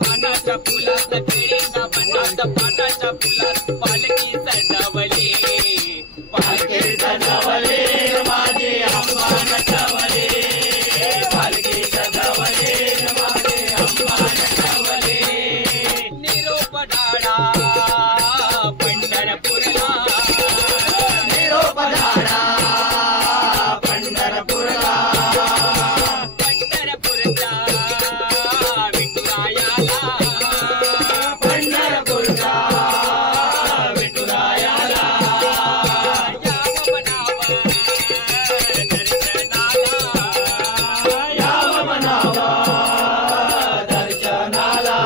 पानाच्या फुलात केळीच्या बनात पानाच्या फुलात पालखी सजवली पालखी सजवली माझे अंबा नटवले पालखी सजवली माझे अंबा नटवले निरोप ढाळा पंढरपूरला निरोप ढाळा पंढरपूरला पंढरपूरच्या विठुरायाला पंढरपूरच्या विठुरायाला यावं म्हणावं दर्शनाला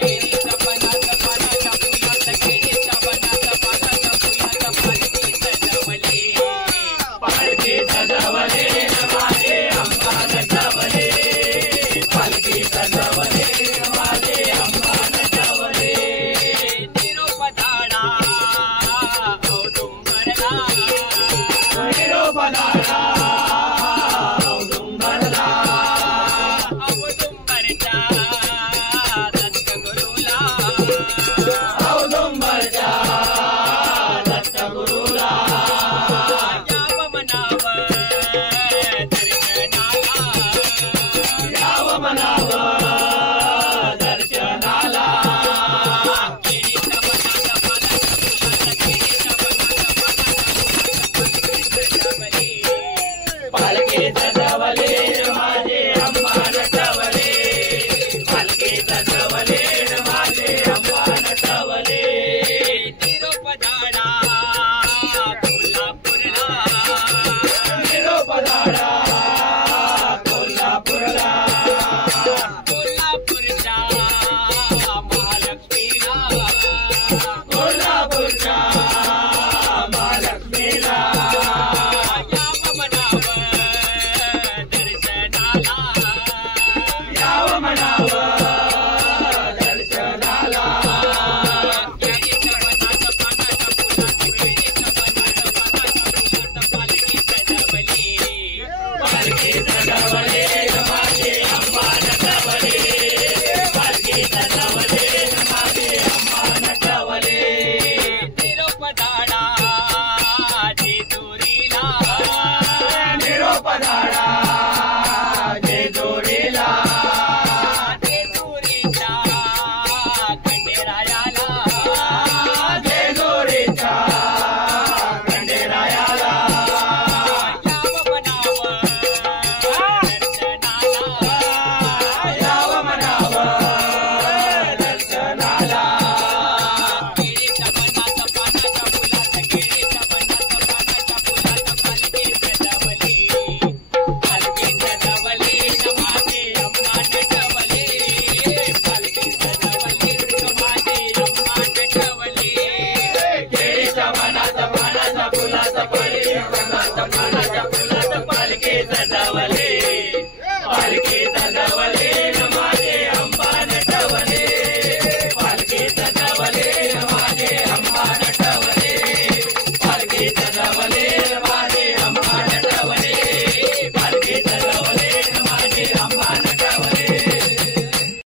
केळीच्या बनात पानाच्या फुलात केळीच्या बनात पानाच्या फुलात पालखी सजवली पालखी सजवली माझे अंबा नटवले पालखी सजवली माझे अंबा नटवले निरोप ढाळा औदुंबरला निरोप ढाळा औदुंबरला औदुंबरच्या दत्तगुरूला औदुंबरच्या दत्तगुरूला यावं म्हणावं दर्शनाला यावं म्हणावं दर्शनाला केळीच्या बनात पानाच्या फुलात केळीच्या बनात पालखी सजवली माझे अंबा नटवले पालखी सजवली माझे अंबा नटवले निरोप ढाळा कोल्हापूरला निरोप ढाळा कोल्हापूरला कोल्हापूरच्या महालक्ष्मीला कोल्हापूरच्या महालक्ष्मीला यावं म्हणावं दर्शनाला यावं म्हणावं दर्शनाला केळीच्या बनात पानाच्या फुलात केळीच्या बनात पानाच्या फुलात पालखी सजवली